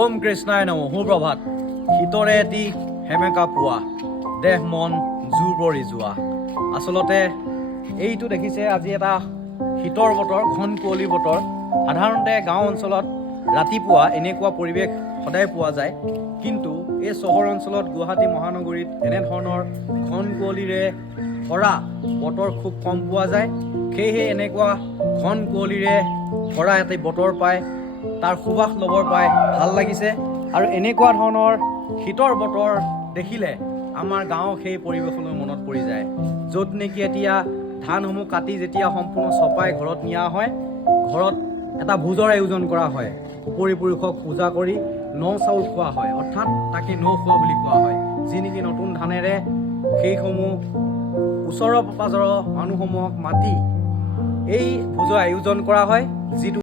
ওম কৃষ্ণায় নমঃ। সুপ্ৰভাত। শীতৰে এটি সেমেকা পুৱা, দেহ মন জোৰ পৰি যোৱা। আচলতে এইটো দেখিছে, আজি এটা শীতৰ বতৰ, ঘন কুঁৱলী বতৰ। সাধাৰণতে গাঁও অঞ্চলত ৰাতিপুৱা এনেকুৱা পৰিৱেশ সদায় পোৱা যায়, কিন্তু এই চহৰ অঞ্চলত গুৱাহাটী মহানগৰীত এনেধৰণৰ ঘন কুঁৱলীৰে ভৰা বতৰ খুব কম পোৱা যায়। সেয়েহে এনেকুৱা ঘন কুঁৱলীৰে ভৰা এটি বতৰ পায় তাৰ সুবাস ল'বৰ পাই ভাল লাগিছে। আৰু এনেকুৱা ধৰণৰ শীতৰ বতৰ দেখিলে আমাৰ গাঁও সেই পৰিৱেশলৈ মনত পৰি যায়, য'ত নেকি এতিয়া ধানসমূহ কাটি যেতিয়া সম্পূৰ্ণ চপাই ঘৰত নিয়া হয়, ঘৰত এটা ভোজৰ আয়োজন কৰা হয়। উপৰি পুৰুষক পূজা কৰি ন চাউল খোৱা হয়, অৰ্থাৎ তাকে ন খোৱা বুলি কোৱা হয়, যি নেকি নতুন ধানেৰে সেইসমূহ ওচৰৰ পাজৰৰ মানুহসমূহক মাতি এই ভোজৰ আয়োজন কৰা হয়, যিটো